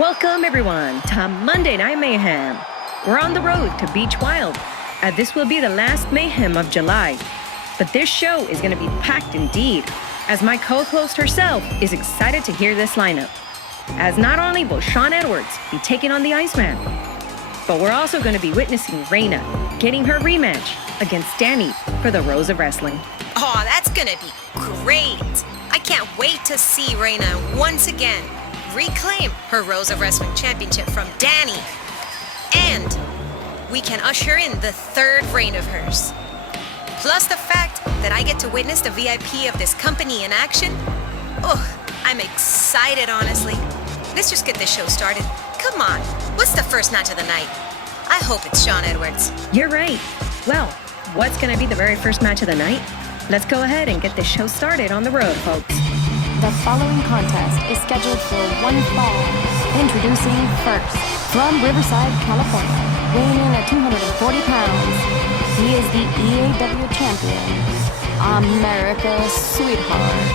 Welcome everyone to Monday Night Mayhem. We're on the road to Beach Wild, and this will be the last Mayhem of July. But this show is going to be packed indeed, as my co-host herself is excited to hear this lineup. As not only will Shawn Edwards be taking on the Iceman, but we're also going to be witnessing Reina getting her rematch against Danny for the Rose of Wrestling. Oh, that's going to be great. I can't wait to see Reina once again reclaim her Rose of Wrestling championship from Danny. And we can usher in the third reign of hers. Plus the fact that I get to witness the VIP of this company in action. Oh, I'm excited, honestly. Let's just get this show started. Come on, what's the first match of the night? I hope it's Shawn Edwards. You're right. Well, what's going to be the very first match of the night? Let's go ahead and get this show started on the road, folks. The following contest is scheduled for one fall. Introducing first, from Riverside, California, weighing in at 240 pounds, he is the EAW champion, America's sweetheart,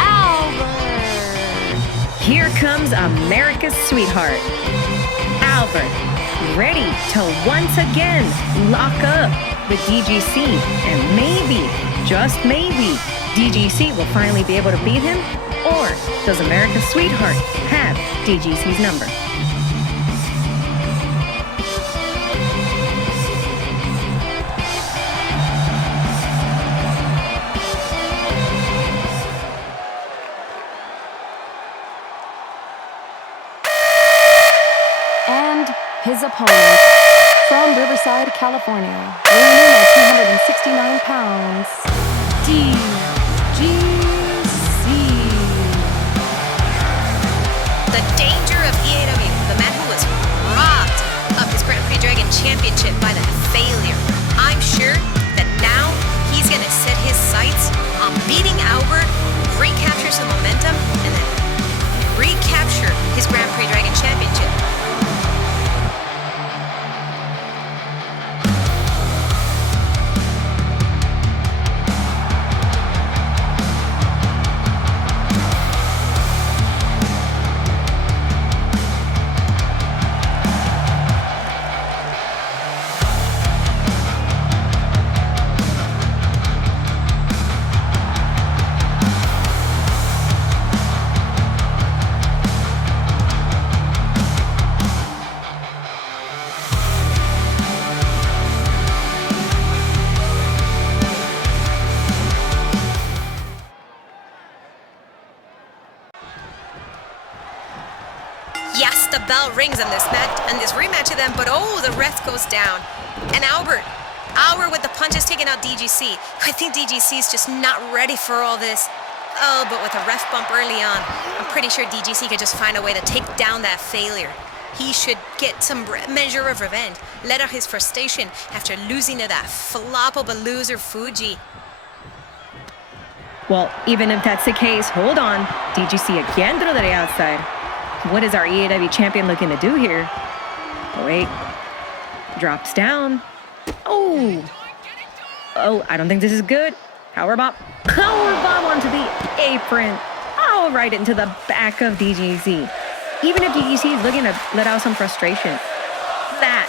Albert! Here comes America's sweetheart, Albert, ready to once again lock up with DGC, and maybe, just maybe, DGC will finally be able to beat him? Or does America's sweetheart have DGC's number? And his opponent, from Riverside, California, weighing in at 269 pounds, DGC. The danger of EAW, the man who was robbed of his Grand Prix Dragon Championship by that failure. I'm sure that now he's going to set his sights on beating Albert, recapture some momentum, and then recapture his Grand Prix Dragon Championship. Yes, the bell rings on this match and this rematch of them, but oh, the ref goes down. And Albert with the punches taking out DGC. I think DGC is just not ready for all this. Oh, but with a ref bump early on, I'm pretty sure DGC could just find a way to take down that failure. He should get some measure of revenge, let out his frustration after losing to that flop of a loser Fuji. Well, even if that's the case, hold on. DGC again through the outside. What is our EAW champion looking to do here? Oh, wait. Drops down. Oh, I don't think this is good. Powerbomb onto the apron. Oh, right into the back of DGC. Even if DGC is looking to let out some frustration, that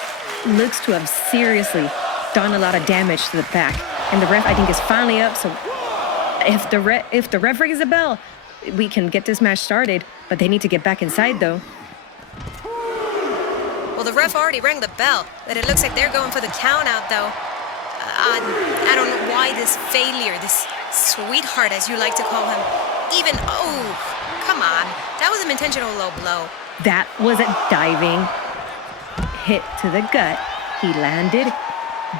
looks to have seriously done a lot of damage to the back. And the ref, I think, is finally up. So if the ref rings the bell, we can get this match started, but they need to get back inside, though. Well, the ref already rang the bell, but it looks like they're going for the count out, though. I don't know why this failure, this sweetheart, as you like to call him, even, oh, come on. That was an intentional low blow. That was a diving hit to the gut. He landed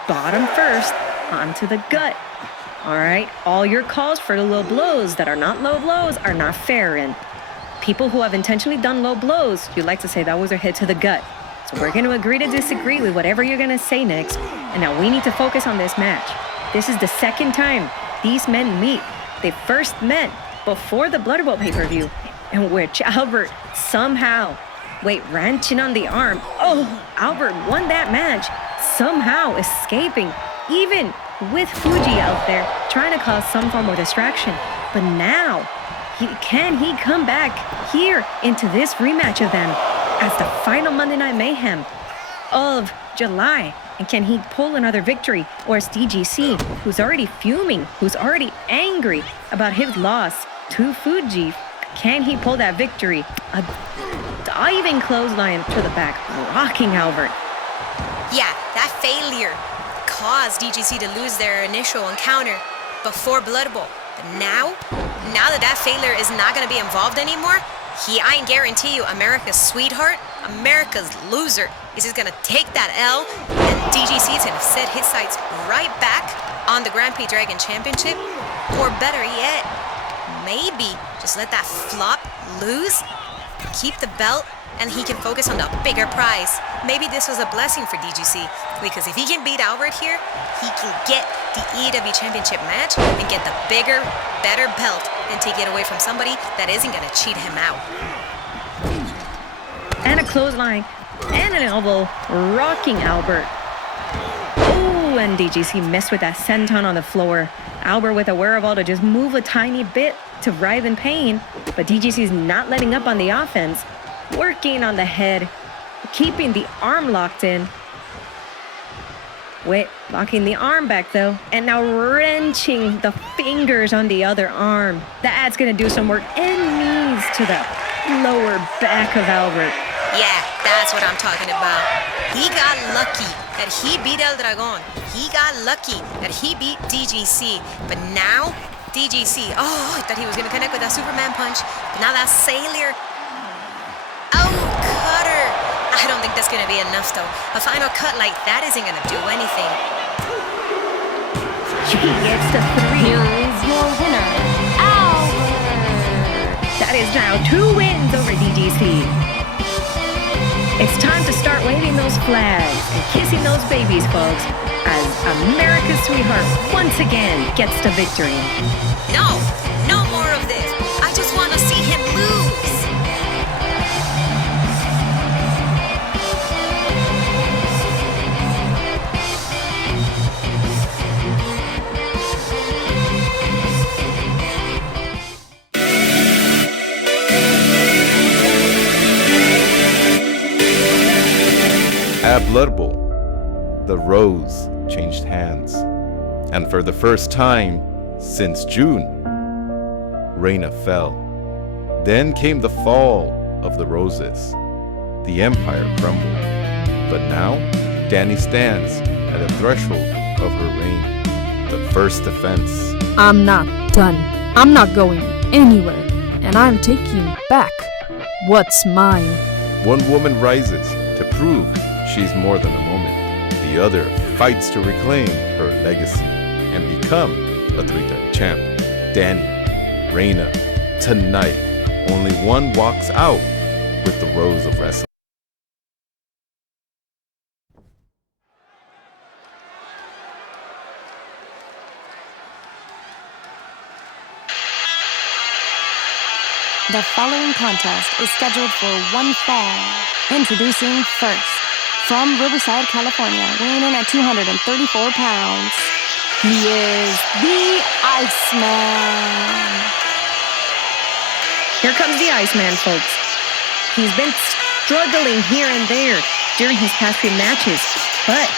bottom first onto the gut. All right, all your calls for the low blows that are not low blows are not fair. And people who have intentionally done low blows, you like to say that was a hit to the gut. So we're going to agree to disagree with whatever you're going to say next. And now we need to focus on this match. This is the second time these men meet. They first met before the Blood Bowl pay-per-view, in which Albert somehow, wrenching on the arm. Oh, Albert won that match, somehow escaping, even with Fuji out there trying to cause some form of distraction. But now Can he come back here into this rematch of them as the final Monday Night Mayhem of July? And can he pull another victory? Or is DGC, who's already fuming, who's already angry about his loss to Fuji, can he pull that victory? A diving clothesline to the back, rocking Albert. Yeah, that failure caused DGC to lose their initial encounter before Blood Bowl. But now that failure is not going to be involved anymore, I can guarantee you America's sweetheart, America's loser, is just going to take that L, and DGC is going to set his sights right back on the Grand Prix Dragon Championship. Or better yet, maybe just let that flop lose, keep the belt, and he can focus on the bigger prize. Maybe this was a blessing for DGC, because if he can beat Albert here, he can get the EAW Championship match and get the bigger, better belt and take it away from somebody that isn't going to cheat him out. And a clothesline and an elbow, rocking Albert. Oh, and DGC missed with that senton on the floor. Albert with a wherewithal to just move a tiny bit to writhe in pain, but DGC's not letting up on the offense, working on the head, keeping the arm locked in. Wait, locking the arm back though, and now wrenching the fingers on the other arm. That's gonna do some work, and knees to the lower back of Albert. Yeah, that's what I'm talking about. He got lucky that he beat El Dragon. He got lucky that he beat DGC. But now, DGC, I thought he was going to connect with that Superman punch. But now that Sailor, cutter. I don't think that's going to be enough, though. A final cut like that isn't going to do anything. He gets the 3. Here is your winner, Albert. That is now 2 wins over DGC. It's time to start waving those flags and kissing those babies, folks, as America's sweetheart once again gets the victory. No more of this. I just want to see him lose. At Blood Bowl, the rose changed hands, and for the first time since June, Reina fell. Then came the fall of the roses. The empire crumbled. But now, Danny stands at a threshold of her reign, the first defense. I'm not done. I'm not going anywhere, and I'm taking back what's mine. One woman rises to prove she's more than a moment. The other fights to reclaim her legacy and become a 3-time champ. Danny, Reina, tonight, only one walks out with the rose of wrestling. The following contest is scheduled for one fall. Introducing first, from Riverside, California, weighing in at 234 pounds, he is the Iceman. Here comes the Iceman, folks. He's been struggling here and there during his past few matches, but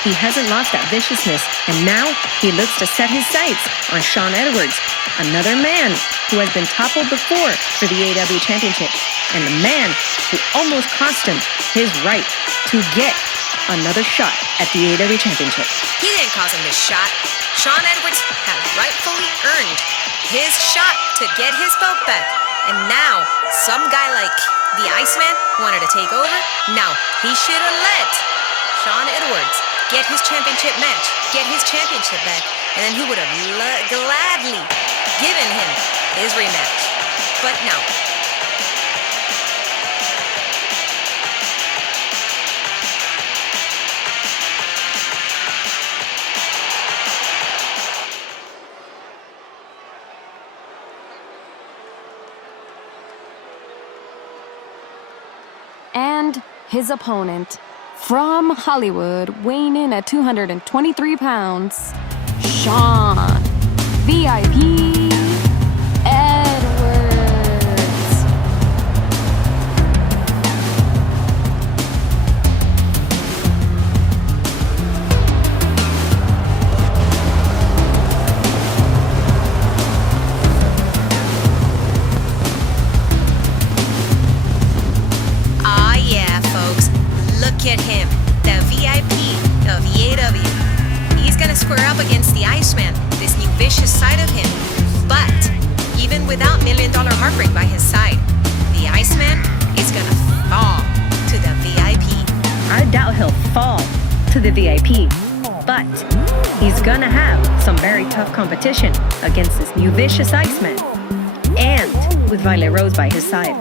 he hasn't lost that viciousness, and now he looks to set his sights on Sean Edwards, another man who has been toppled before for the AEW Championship, and the man who almost cost him his right to get another shot at the AEW Championship. He didn't cost him his shot. Sean Edwards had rightfully earned his shot to get his belt back. And now, some guy like the Iceman wanted to take over? No, he should have let Sean Edwards get his championship match, get his championship back, and then he would have gladly given him his rematch. But no. And his opponent, from Hollywood, weighing in at 223 pounds, Sean VIP Edwards. the VIP of EAW. He's gonna square up against the Iceman, this new vicious side of him. But even without $1 Million Heartbreak by his side, the Iceman is gonna fall to the VIP. I doubt he'll fall to the VIP, but he's gonna have some very tough competition against this new vicious Iceman, and with Violet Rose by his side.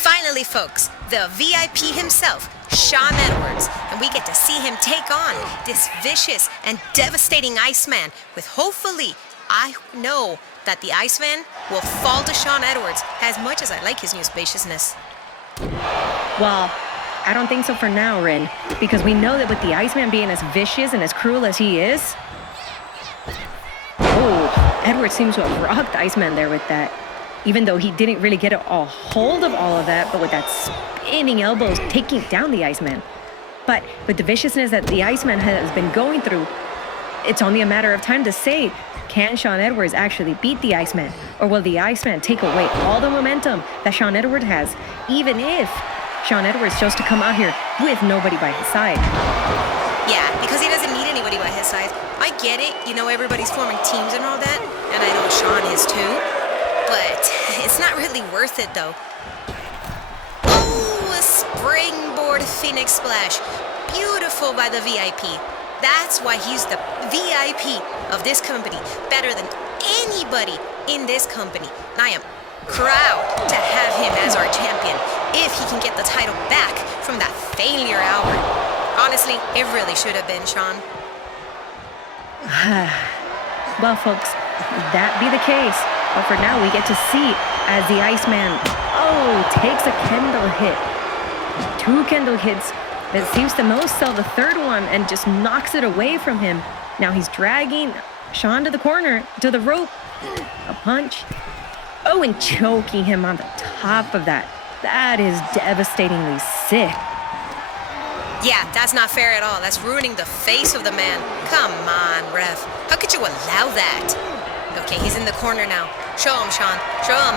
Finally, folks, the VIP himself, Sean Edwards, and we get to see him take on this vicious and devastating Iceman with hopefully, I know that the Iceman will fall to Sean Edwards as much as I like his new spaciousness. Well, I don't think so for now, Rin, because we know that with the Iceman being as vicious and as cruel as he is, Edwards seems to have rocked the Iceman there with that. Even though he didn't really get a hold of all of that, but with that spinning elbows taking down the Iceman. But with the viciousness that the Iceman has been going through, it's only a matter of time to say, can Sean Edwards actually beat the Iceman? Or will the Iceman take away all the momentum that Sean Edwards has, even if Sean Edwards chose to come out here with nobody by his side? Yeah, because he doesn't need anybody by his side. I get it, you know, everybody's forming teams and all that, and I know Sean is too. But it's not really worth it, though. Oh, a springboard Phoenix Splash. Beautiful by the VIP. That's why he's the VIP of this company. Better than anybody in this company. And I am proud to have him as our champion if he can get the title back from that failure Albert. Honestly, it really should have been Sean. Well, folks, that be the case. But for now, we get to see as the Iceman, takes a Kendall hit. 2 Kendall hits, but seems to most sell the third one and just knocks it away from him. Now he's dragging Sean to the corner, to the rope. A punch. Oh, and choking him on the top of that. That is devastatingly sick. Yeah, that's not fair at all. That's ruining the face of the man. Come on, ref. How could you allow that? Okay, he's in the corner now. Show him, Sean. Show him.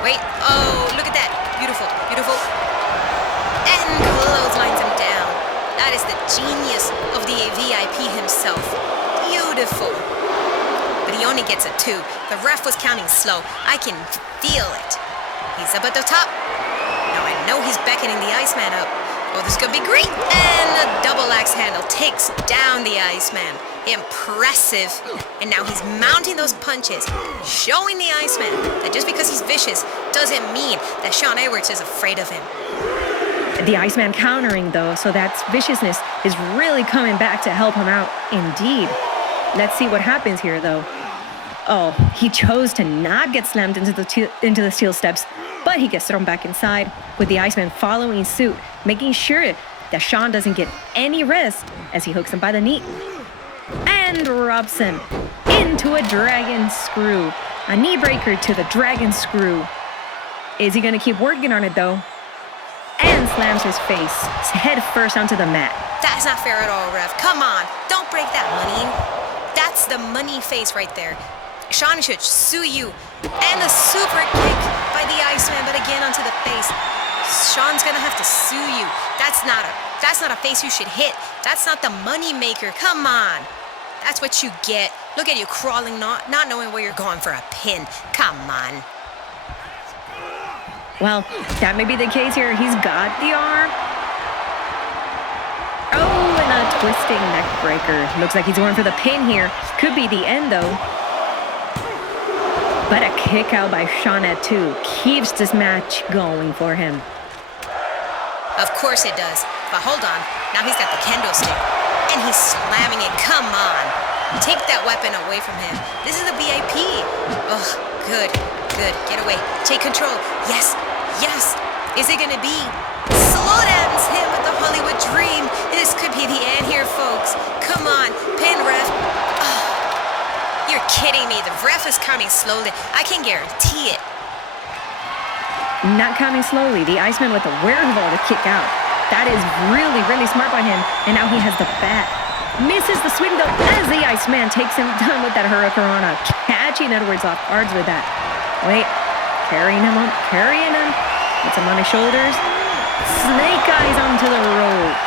Wait. Oh, look at that. Beautiful. Beautiful. And clotheslines him down. That is the genius of the VIP himself. Beautiful. But he only gets a 2. The ref was counting slow. I can feel it. He's up at the top. Now I know he's beckoning the Iceman up. Oh, this could be great. And a double axe handle takes down the Iceman. Impressive. And now he's mounting those punches, showing the Iceman that just because he's vicious doesn't mean that Sean Edwards is afraid of him. The Iceman countering, though, so that viciousness is really coming back to help him out indeed. Let's see what happens here, though. Oh, he chose to not get slammed into the steel steps, but he gets thrown back inside with the Iceman following suit, making sure that Sean doesn't get any rest as he hooks him by the knee. And drops him into a dragon screw. A knee breaker to the dragon screw. Is he gonna keep working on it though? And slams his face head first onto the mat. That's not fair at all, ref. Come on, don't break that money. That's the money face right there. Sean should sue you. And a super kick by the Iceman, but again onto the face. Sean's gonna have to sue you. That's not a face you should hit. That's not the money maker. Come on. That's what you get. Look at you crawling, not knowing where you're going for a pin. Come on. Well, that may be the case here. He's got the arm. Oh, and a twisting neck breaker. Looks like he's going for the pin here. Could be the end, though. But a kick out by Sean at 2 keeps this match going for him. Of course it does. But hold on. Now he's got the kendo stick. And he's slamming it. Come on. Take that weapon away from him. This is the VIP. Oh, good. Good. Get away. Take control. Yes. Yes. Is it going to be? Slow dance him with the Hollywood Dream. This could be the end here, folks. Come on. Pin, ref. Oh, you're kidding me. The ref is counting slowly. I can guarantee it. Not counting slowly, the Iceman with the wherewithal to kick out. That is really, really smart by him. And now he has the bat. Misses the swing though as the Iceman takes him down with that Hurricanrana. Catching Edwards off guards with that. Wait, carrying him. Puts him on his shoulders. Snake eyes onto the rope.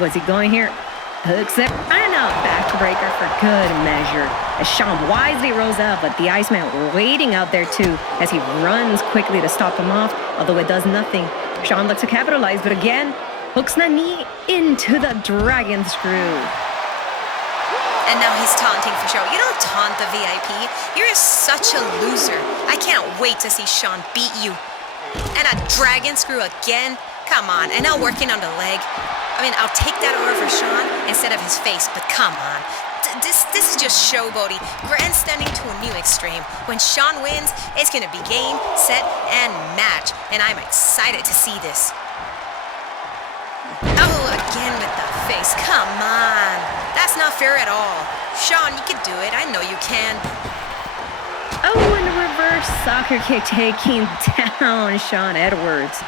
What's he going here? Hooks it. And a backbreaker for good measure. As Sean wisely rolls up, but the Iceman waiting out there too as he runs quickly to stop him off, although it does nothing. Sean looks to capitalize, but again, hooks the knee into the dragon screw. And now he's taunting for show. You don't taunt the VIP. You're such a loser. I can't wait to see Sean beat you. And a dragon screw again? Come on, and now working on the leg. I mean, I'll take that over for Sean instead of his face, but come on. This is just showboating, grandstanding to a new extreme. When Sean wins, it's gonna be game, set, and match. And I'm excited to see this. Oh, again with the face. Come on. That's not fair at all. Sean, you can do it. I know you can. Oh, and a reverse soccer kick taking down Sean Edwards.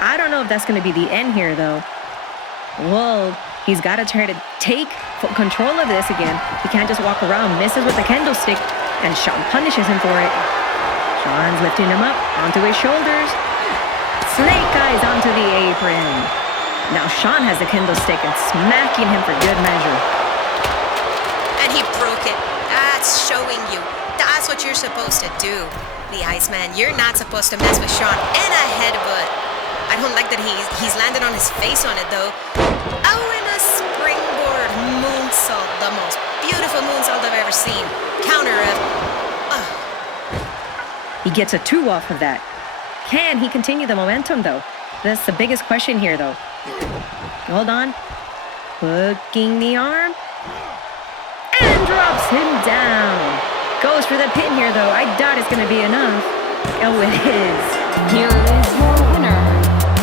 I don't know if that's going to be the end here, though. Whoa, he's got to try to take full control of this again. He can't just walk around, misses with the kendo stick, and Sean punishes him for it. Sean's lifting him up onto his shoulders. Snake eyes onto the apron. Now Sean has the kendo stick and smacking him for good measure. And he broke it. That's showing you. That's what you're supposed to do. The Iceman, you're not supposed to mess with Sean. And a headbutt. I don't like that he's landed on his face on it, though. Oh, and a springboard moonsault. The most beautiful moonsault I've ever seen. Counter of... He gets a 2 off of that. Can he continue the momentum, though? That's the biggest question here, though. Hold on. Hooking the arm. And drops him down. Goes for the pin here, though. I doubt it's going to be enough. Oh, it is. Here is your winner,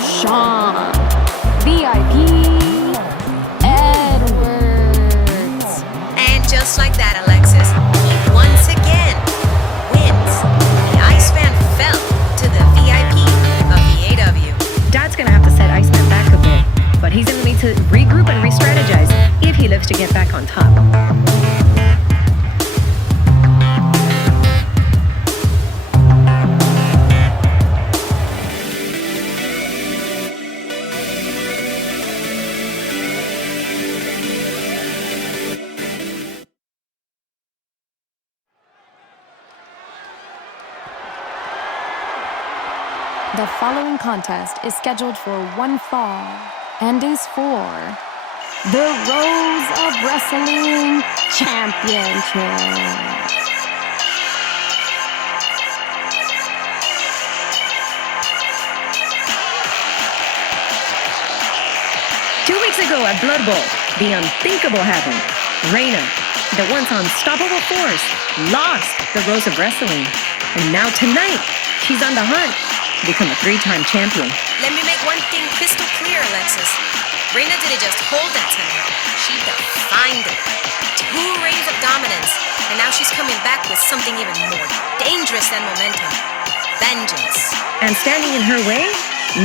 Sean VIP Edwards. And just like that, Alexis, he once again wins. The Iceman fell to the VIP of the AW. Dad's going to have to set Iceman back a bit, but he's going to need to regroup and re-strategize if he lives to get back on top. The following contest is scheduled for one fall and is for the Rose of Wrestling Championship. 2 weeks ago at Blood Bowl, the unthinkable happened. Reina, the once unstoppable force, lost the Rose of Wrestling. And now tonight, she's on the hunt to become a 3-time champion. Let me make one thing crystal clear, Alexis. Reina didn't just hold that title. She defined it. 2 reigns of dominance. And now she's coming back with something even more dangerous than momentum. Vengeance. And standing in her way,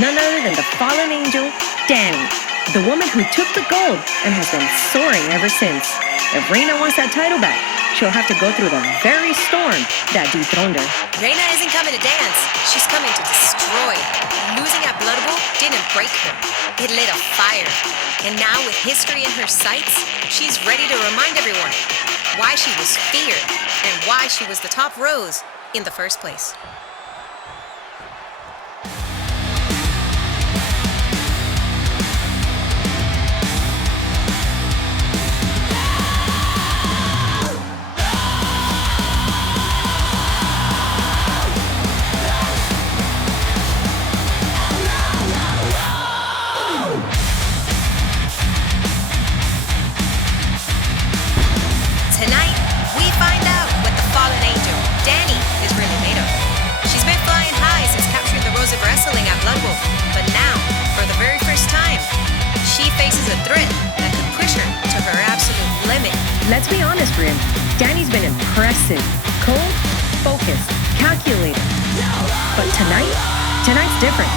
none other than the fallen angel, Danny, the woman who took the gold and has been soaring ever since. If Reina wants that title back, she'll have to go through the very storm that dethroned her. Reina isn't coming to dance. She's coming to destroy. Losing at Blood Bowl didn't break her. It lit a fire. And now with history in her sights, she's ready to remind everyone why she was feared and why she was the top rose in the first place. Tonight, we find out what the fallen angel, Danny, is really made of. She's been flying high since capturing the Rose of Wrestling at Blood Bowl. But now, for the very first time, she faces a threat that could push her to her absolute limit. Let's be honest, Rim. Danny's been impressive. cold, focused, calculated. But tonight's different.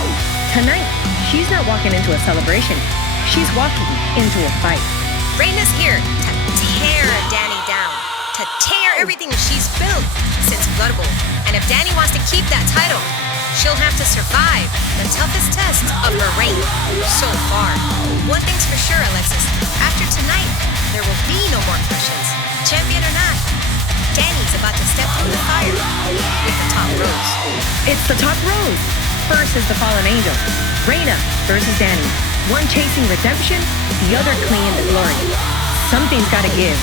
Tonight, she's not walking into a celebration. She's walking into a fight. Reina's here to tear Danny down, to tear everything she's built since Blood Bowl. And if Danny wants to keep that title, she'll have to survive the toughest test of her reign so far. One thing's for sure, Alexis. After tonight, there will be no more questions. Champion or not, Danny's about to step through the fire with the top rose. It's the top rose. First is the fallen angel. Reina versus Danny. One chasing redemption, the other clinging to glory. Something's gotta give.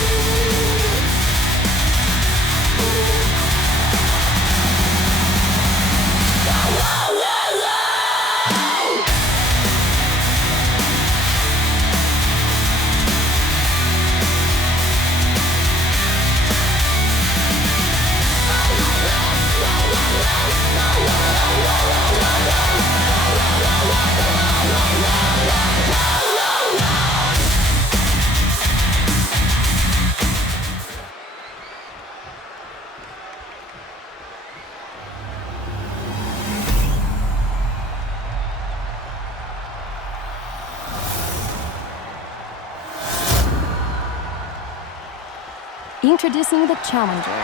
Introducing the challenger,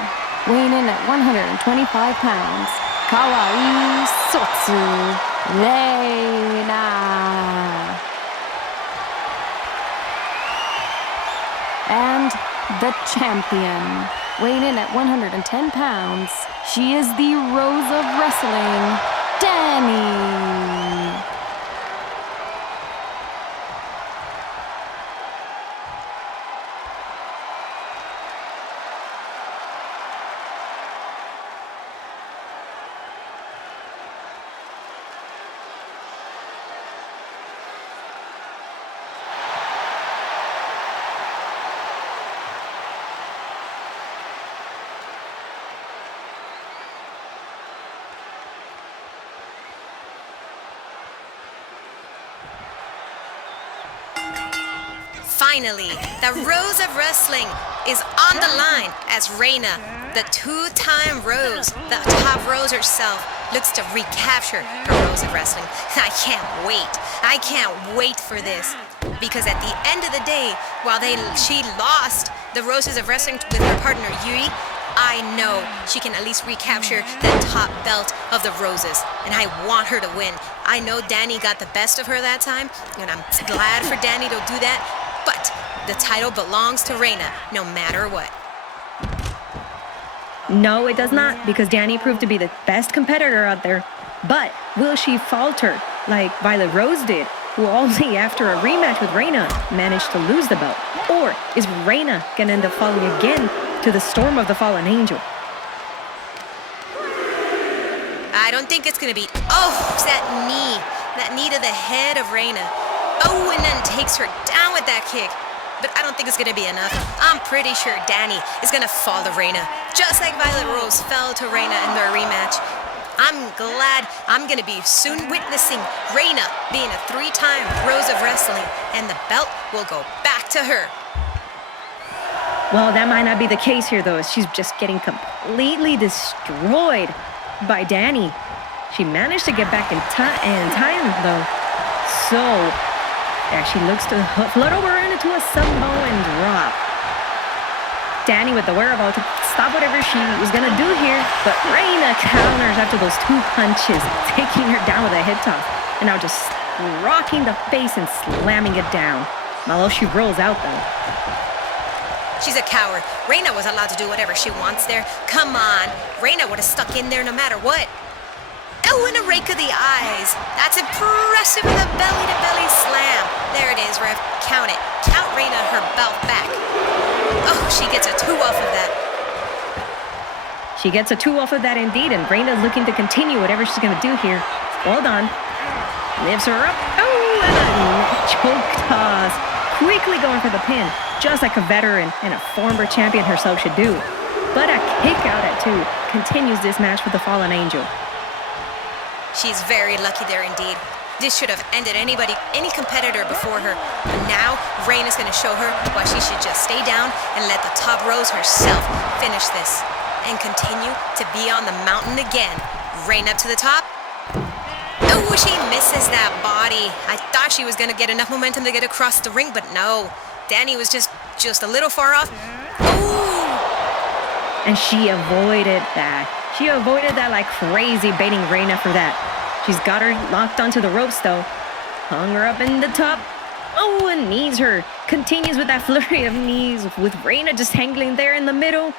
weighing in at 125 pounds, Kawaii Sotsu Reina. And the champion, weighing in at 110 pounds, she is the Rose of Wrestling, Danny. Finally, the Rose of Wrestling is on the line as Reina, the two-time Rose, the top Rose herself, looks to recapture her Rose of Wrestling. I can't wait. I can't wait for this. Because at the end of the day, while she lost the Roses of Wrestling with her partner Yui, I know she can at least recapture the top belt of the Roses, and I want her to win. I know Danny got the best of her that time, and I'm glad for Danny to do that. But the title belongs to Reina, no matter what. No, it does not, because Danny proved to be the best competitor out there. But will she falter like Violet Rose did, who only after a rematch with Reina managed to lose the belt? Or is Reina gonna end up falling again to the storm of the fallen angel? I don't think it's gonna be. Oh, it's that knee to the head of Reina. Oh, and then takes her down with that kick. But I don't think it's gonna be enough. I'm pretty sure Danny is gonna fall to Reina, just like Violet Rose fell to Reina in their rematch. I'm glad I'm gonna be soon witnessing Reina being a three-time Rose of Wrestling, and the belt will go back to her. Well, that might not be the case here, though. She's just getting completely destroyed by Danny. She managed to get back in time, though. So, yeah, she looks to float over into a Samoan drop. Danny with the wherewithal to stop whatever she was gonna do here, but Reina counters after those two punches, taking her down with a head toss, and now just rocking the face and slamming it down. Malo, she rolls out though. She's a coward. Reina was allowed to do whatever she wants there. Come on, Reina would have stuck in there no matter what. Oh, and a rake of the eyes. That's impressive with a belly-to-belly slam. There it is, ref. Count it. Count Reina her belt back. Oh, she gets a 2 off of that. She gets a 2 off of that indeed, and Reina's looking to continue whatever she's going to do here. Hold on. Lifts her up. Oh, and a choke toss. Quickly going for the pin, just like a veteran and a former champion herself should do. But a kick out at 2 continues this match with the Fallen Angel. She's very lucky there indeed. This should have ended any competitor before her. But now, Reina's going to show her why she should just stay down and let the top Rose herself finish this. and continue to be on the mountain again. Reina to the top. Oh, she misses that body. I thought she was going to get enough momentum to get across the ring, but no. Danny was just a little far off. Ooh! And she avoided that. She avoided that like crazy, baiting Reina for that. She's got her locked onto the ropes, though. Hung her up in the top. Oh, and knees her. Continues with that flurry of knees, with Reina just hanging there in the middle.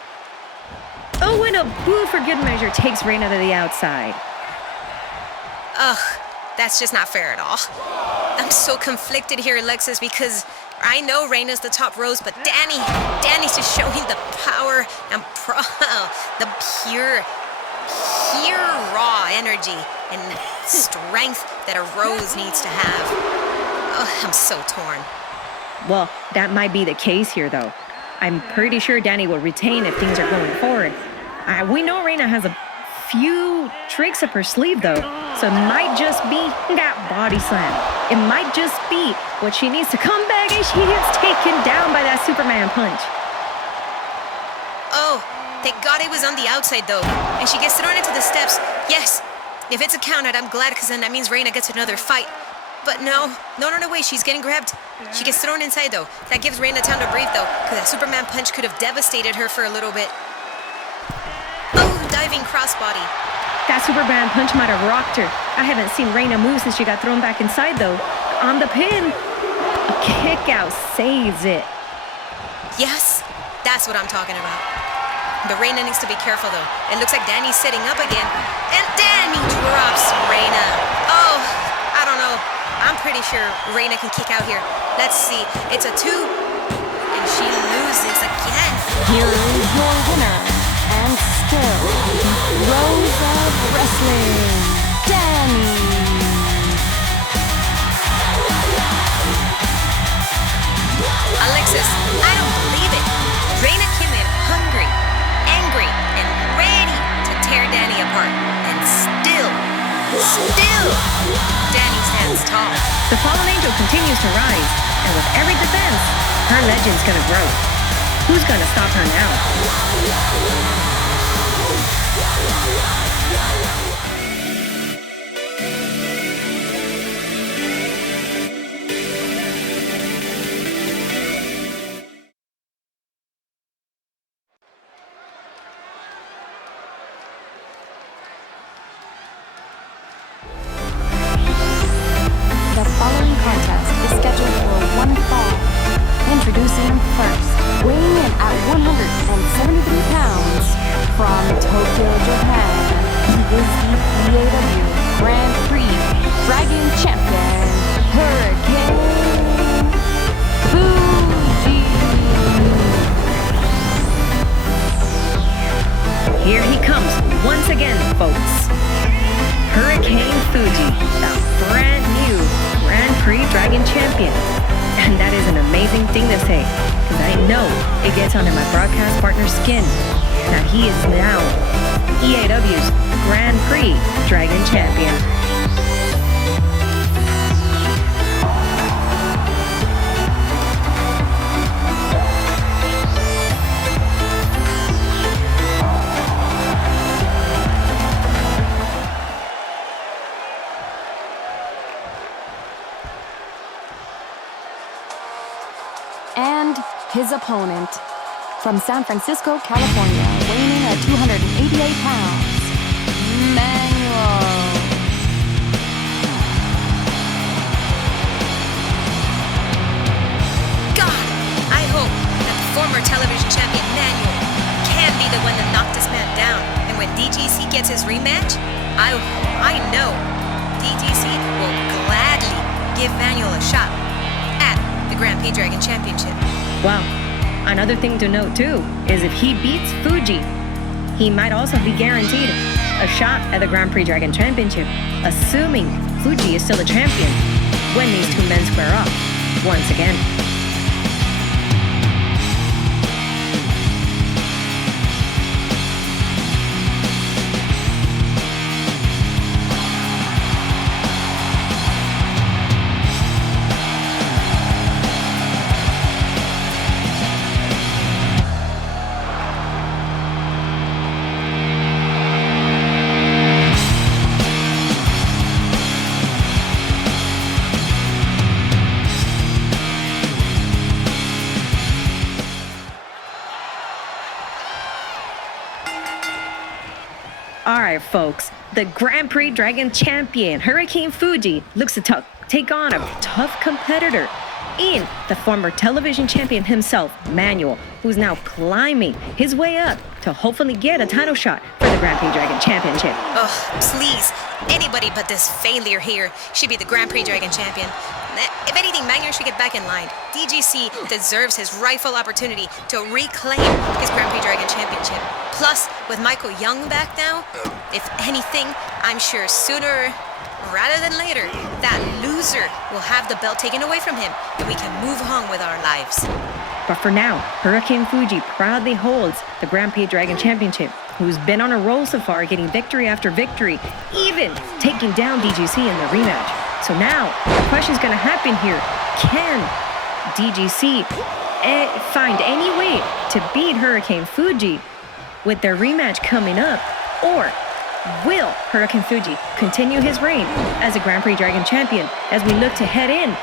Oh, and a boo for good measure takes Reina to the outside. Ugh, that's just not fair at all. I'm so conflicted here, Alexis, because I know Reina's the top rose, but Danny's just showing the power and the pure raw energy and strength that a rose needs to have. Oh, I'm so torn. Well, that might be the case here, though. I'm pretty sure Danny will retain if things are going forward. We know Reina has a few tricks up her sleeve, though, so it might just be that body slam. It might just be what she needs to come back, and she gets taken down by that Superman punch. Oh, thank God it was on the outside, though, and she gets thrown into the steps. Yes, if it's a count out, I'm glad, because then that means Reina gets another fight. But no, wait, she's getting grabbed. She gets thrown inside, though. That gives Reina time to breathe, though, because that Superman punch could have devastated her for a little bit. Oh, diving crossbody. That Superman punch might have rocked her. I haven't seen Reina move since she got thrown back inside, though. On the pin, a kick out saves it. Yes, that's what I'm talking about. But Reina needs to be careful, though. It looks like Danny's setting up again. And Danny drops Reina. Oh, I don't know. I'm pretty sure Reina can kick out here. Let's see. It's a 2. And she loses again. Here is your winner, and still Rose of Wrestling, Danny. Alexis, I don't believe it. Reina came in hungry, angry, and ready to tear Danny apart. And still, Danny stands tall. The fallen angel continues to rise, and with every defense, her legend's gonna grow. Who's gonna stop her now? The following contest is scheduled for one fall. Introducing first, weighing in at 173 pounds, from Tokyo, Japan, he is the EAW Grand Prix Dragon Champion, Hurricane Fuji. Here he comes once again, folks. Hurricane Fuji, the brand new Grand Prix Dragon Champion. And that is an amazing thing to say, because I know it gets under my broadcast partner's skin that he is now EAW's Grand Prix Dragon Champion. And his opponent, from San Francisco, California, weighing in at 288 pounds, Manuel. God, I hope that the former television champion Manuel can be the one to knock this man down. And when DGC gets his rematch, I know DGC will gladly give Manuel a shot at the Grand Prix Dragon Championship. Wow. Another thing to note too is if he beats Fuji, he might also be guaranteed a shot at the Grand Prix Dragon Championship, assuming Fuji is still the champion when these two men square off once again. All right, folks. The Grand Prix Dragon Champion, Hurricane Fuji, looks to take on a tough competitor in the former television champion himself, Manuel, who's now climbing his way up to hopefully get a title shot for the Grand Prix Dragon Championship. Oh, please. Anybody but this failure here should be the Grand Prix Dragon Champion. If anything, Manuel should get back in line. DGC deserves his rightful opportunity to reclaim his Grand Prix Dragon Championship. Plus, with Michael Young back now, if anything, I'm sure sooner rather than later, that loser will have the belt taken away from him and we can move on with our lives. But for now, Hurricane Fuji proudly holds the Grand Prix Dragon Championship, who's been on a roll so far, getting victory after victory, even taking down DGC in the rematch. So now, the question's gonna happen here. Can DGC find any way to beat Hurricane Fuji with their rematch coming up? Or will Hurricane Fuji continue his reign as a Grand Prix Dragon Champion as we look to head in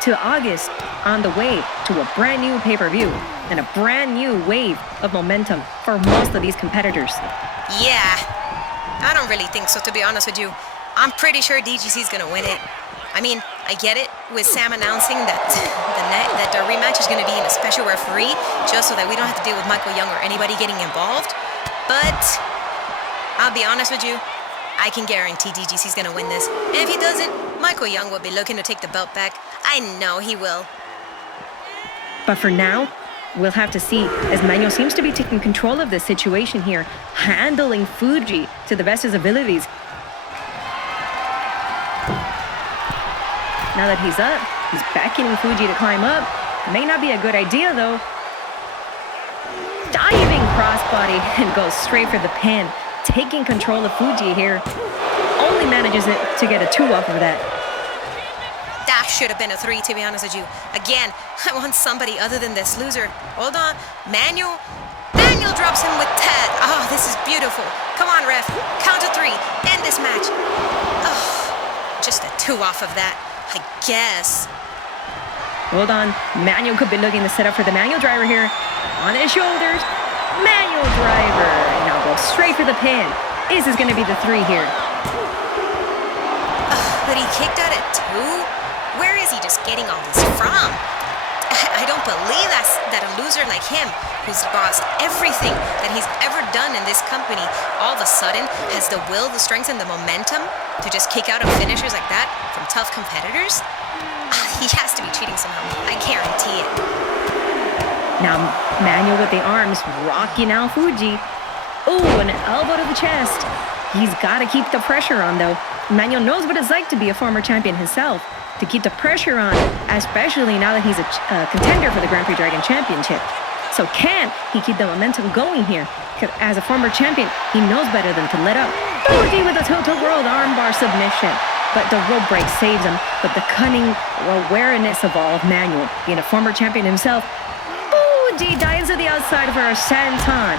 to August on the way to a brand new pay-per-view and a brand new wave of momentum for most of these competitors? Yeah, I don't really think so, to be honest with you. I'm pretty sure DGC's gonna win it. I mean, I get it with Sam announcing that the rematch is gonna be in a special referee, just so that we don't have to deal with Michael Young or anybody getting involved. But I'll be honest with you, I can guarantee DGC's gonna win this. And if he doesn't, Michael Young will be looking to take the belt back. I know he will. But for now, we'll have to see, as Manuel seems to be taking control of the situation here, handling Fuji to the best of his abilities. Now that he's up, he's beckoning Fuji to climb up. May not be a good idea, though. Diving crossbody and goes straight for the pin. Taking control of Fuji here. Only manages it to get a 2 off of that. That should have been a 3, to be honest with you. Again, I want somebody other than this loser. Hold on. Manuel drops him with Ted. Oh, this is beautiful. Come on, ref. Count to 3. End this match. Oh, just a 2 off of that, I guess. Hold on. Manuel could be looking to set up for the manual driver here. On his shoulders. Manual driver. And now go straight for the pin. Is this going to be the 3 here? But he kicked out at 2? Where is he just getting all this from? I don't believe that a loser like him, who's lost everything that he's ever done in this company, all of a sudden has the will, the strength, and the momentum to just kick out of finishers like that from tough competitors. He has to be cheating somehow. I guarantee it. Now, Manuel with the arms rocking out Fuji. Ooh, an elbow to the chest. He's got to keep the pressure on, though. Manuel knows what it's like to be a former champion himself, to keep the pressure on, especially now that he's a contender for the Grand Prix Dragon Championship. So can he keep the momentum going here? As a former champion, he knows better than to let up. Fuji with a total world armbar submission. But the rope break saves him with the cunning awareness of all of Manuel. Being a former champion himself, Fuji dives to the outside for a senton.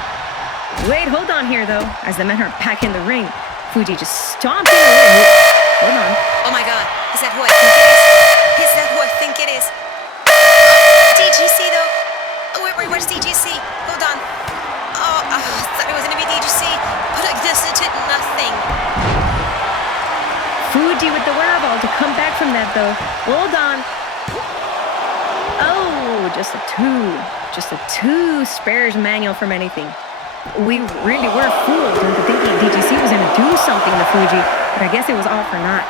Wait, hold on here, though. As the men are back in the ring, Fuji just stomping away. Hold on. Oh my god, is that who I think it is? Is that who I think it is? DGC though? Oh, wait, where's DGC? Hold on. Oh, I thought it was gonna be DGC, but like this, it did nothing. Fuji with the wherewithal to come back from that, though. Hold on. Oh, just a 2. Just a 2 spares Manuel from anything. We really were fooled into thinking DGC was going to do something to Fuji, but I guess it was all for naught.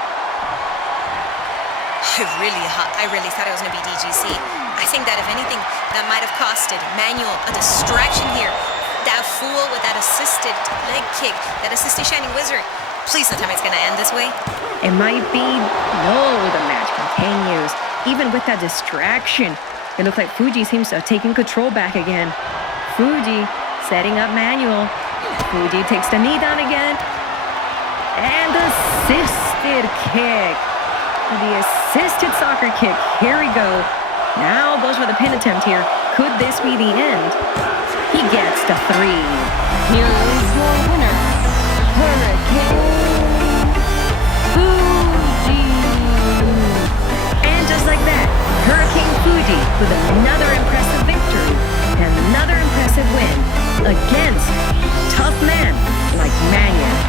I really thought it was going to be DGC. I think that if anything, that might have costed Manuel a distraction here. That fool with that assisted leg kick, that assisted Shining Wizard. Please don't tell me it's going to end this way. It might be. No, the match continues. Even with that distraction, it looked like Fuji seems to have taken control back again. Fuji setting up Manuel. Fuji takes the knee down again. And assisted kick. The assisted soccer kick. Here we go. Now goes for the pin attempt here. Could this be the end? He gets the 3. Here is your winner, Hurricane Fuji. And just like that, Hurricane Fuji with another impressive victory and another impressive win against tough man like Manuel.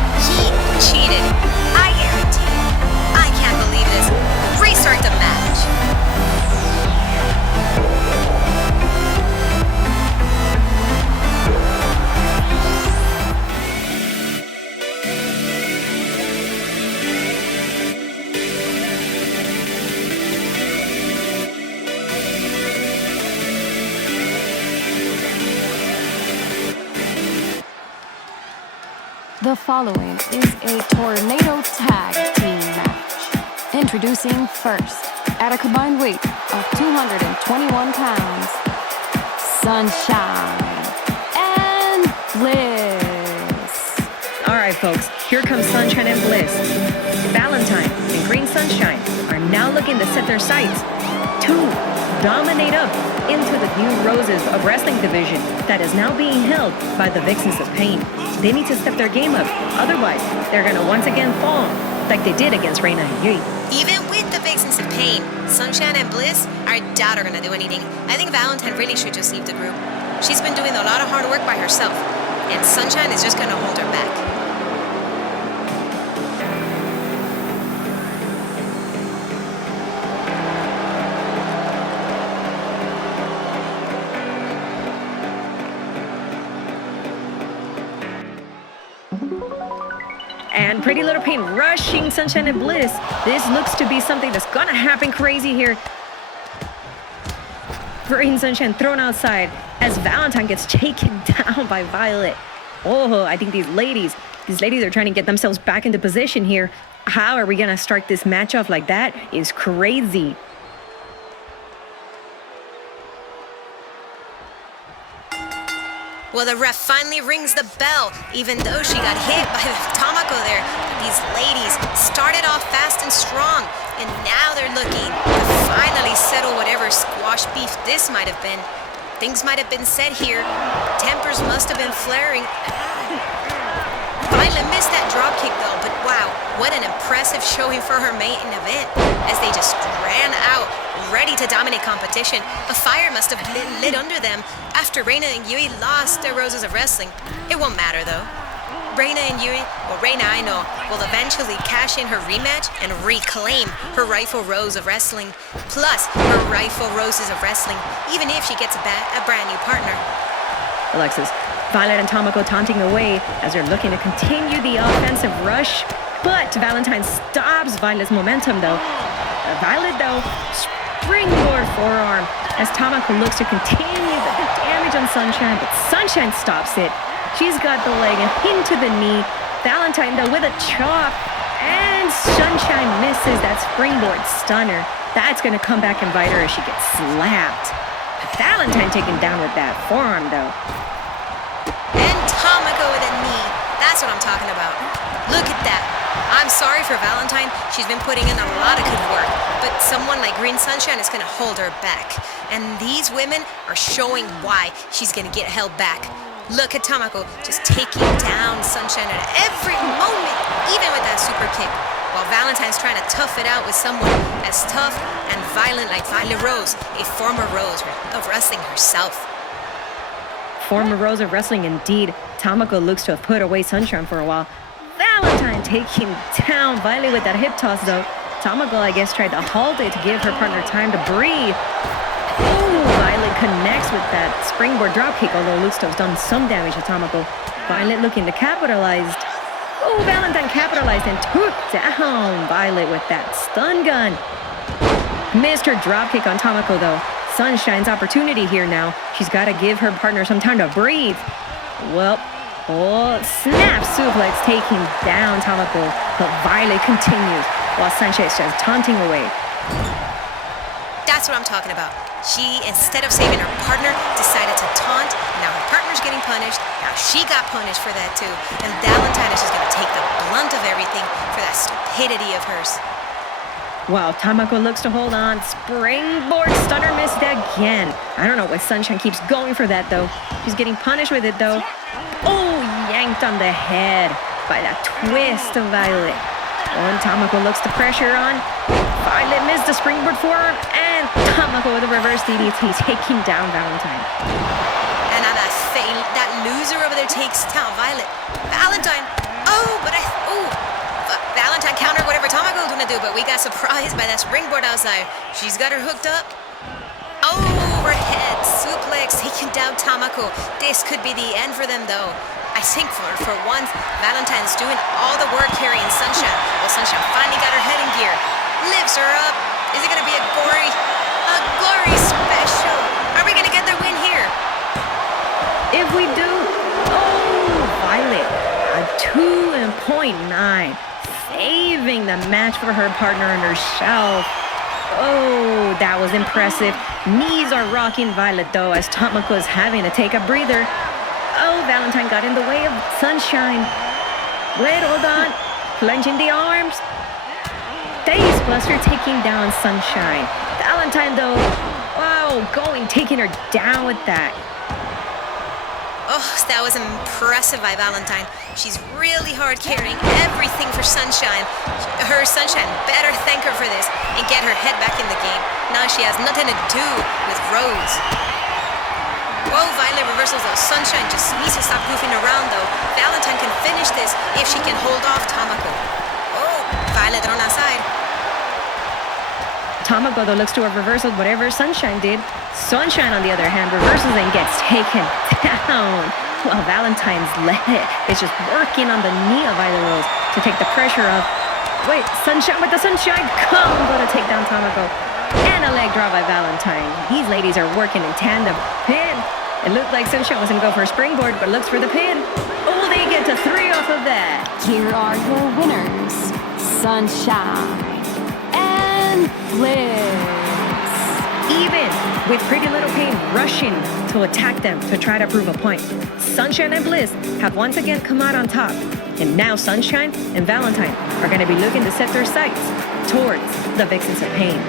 The following is a tornado tag team match. Introducing first, at a combined weight of 221 pounds, Sunshine and Bliss. All right, folks, here comes Sunshine and Bliss. Valentine and Green Sunshine are now looking to set their sights to dominate up into the new Roses of Wrestling division that is now being held by the Vixens of Pain. They need to step their game up, otherwise they're going to once again fall like they did against Reina and Yui. Even with the Vixens of Pain, Sunshine and Bliss, I doubt are gonna do anything. I think Valentine really should just leave the group. She's been doing a lot of hard work by herself, and Sunshine is just gonna hold her back. And Pretty Little Pain rushing Sunshine and Bliss. This looks to be something that's gonna happen crazy here. Green Sunshine thrown outside as Valentine gets taken down by Violet. Oh, I think these ladies are trying to get themselves back into position here. How are we gonna start this match off like that? Is crazy. Well, the ref finally rings the bell, even though she got hit by Tomoko there. These ladies started off fast and strong, and now they're looking to finally settle whatever squash beef this might have been. Things might have been said here. Tempers must have been flaring. Violet missed that drop kick though, but wow, what an impressive showing for her main event as they just ran out, ready to dominate competition. A fire must have been lit under them after Reina and Yui lost their Roses of Wrestling. It won't matter though. Reina and Yui, well Reina I know, will eventually cash in her rematch and reclaim her rightful Rose of Wrestling, plus her rightful Roses of Wrestling, even if she gets a brand new partner. Alexis, Violet and Tomoko taunting away as they're looking to continue the offensive rush, but Valentine stops Violet's momentum though. Violet though, springboard forearm as Tomoko looks to continue the damage on Sunshine, but Sunshine stops it. She's got the leg into the knee. Valentine though with a chop, and Sunshine misses that springboard stunner. That's gonna come back and bite her as she gets slapped. Valentine taken down with that forearm though. And Tomoko with a knee. That's what I'm talking about. Look at that. I'm sorry for Valentine. She's been putting in a lot of good work, but someone like Green Sunshine is gonna hold her back. And these women are showing why she's gonna get held back. Look at Tomoko just taking down Sunshine at every moment, even with that super kick. While Valentine's trying to tough it out with someone as tough and violent like Violet Rose, a former Rose of Wrestling herself. Former Rose of Wrestling indeed. Tomoko looks to have put away Sunshine for a while. Valentine taking down Violet with that hip toss though. Tomoko, I guess, tried to halt it to give her partner time to breathe. Oh, Violet connects with that springboard dropkick, although looks to have done some damage to Tomoko. Violet looking to capitalize. Oh, Valentine capitalized and took down Violet with that stun gun. Missed her dropkick on Tomoko though. Sunshine's opportunity here now. She's got to give her partner some time to breathe. Well, oh, snap suplex taking down Tomoko, but Violet continues while Sunshine is just taunting away. That's what I'm talking about. She, instead of saving her partner, decided to taunt. Now her partner's getting punished. Now she got punished for that too. And Valentine is just going to take the blunt of everything for that stupidity of hers. Wow, Tomoko looks to hold on. Springboard stunner missed again. I don't know why Sunshine keeps going for that though. She's getting punished with it though. Oh, yanked on the head by that twist of Violet. And Tomoko looks to pressure on. Violet missed the springboard forearm, and Tomoko with a reverse DDT taking down Valentine. And now that loser over there takes down Violet. Valentine. Valentine countered whatever Tomoko was gonna do, but we got surprised by that springboard outside. She's got her hooked up. Overhead suplex taking down Tomoko. This could be the end for them though. I think for once, Valentine's doing all the work carrying Sunshine. Well, Sunshine finally got her head in gear. Lifts her up. Is it gonna be a glory special? Are we gonna get the win here? If we do, oh, Violet, a 2.9, saving the match for her partner and herself. Oh, that was impressive. Knees are rocking Violet though as Tomoko is having to take a breather. Oh, Valentine got in the way of Sunshine. Wait, hold on. Plunging the arms. Face Buster taking down Sunshine. Valentine though, wow, taking her down with that. Oh, that was impressive by Valentine. She's really hard carrying everything for Sunshine. Her Sunshine better thank her for this and get her head back in the game. Now she has nothing to do with Rose. Whoa, Violet reversals though. Sunshine just needs to stop goofing around though. Valentine can finish this if she can hold off Tomoko. Oh, Violet thrown outside. Tomoko though looks to have reversal whatever Sunshine did. Sunshine on the other hand reverses and gets taken down. While Valentine's leg is just working on the knee of Violet Rose to take the pressure off. Wait, Sunshine with the Sunshine combo to take down Tomoko. And a leg drop by Valentine. These ladies are working in tandem. Pin. It looked like Sunshine was going to go for a springboard, but looks for the pin. Oh, they get to 3 off of that. Here are your winners, Sunshine and Bliss. Even with Pretty Little Pain rushing to attack them to try to prove a point, Sunshine and Bliss have once again come out on top. And now Sunshine and Valentine are going to be looking to set their sights towards the Vixens of Pain.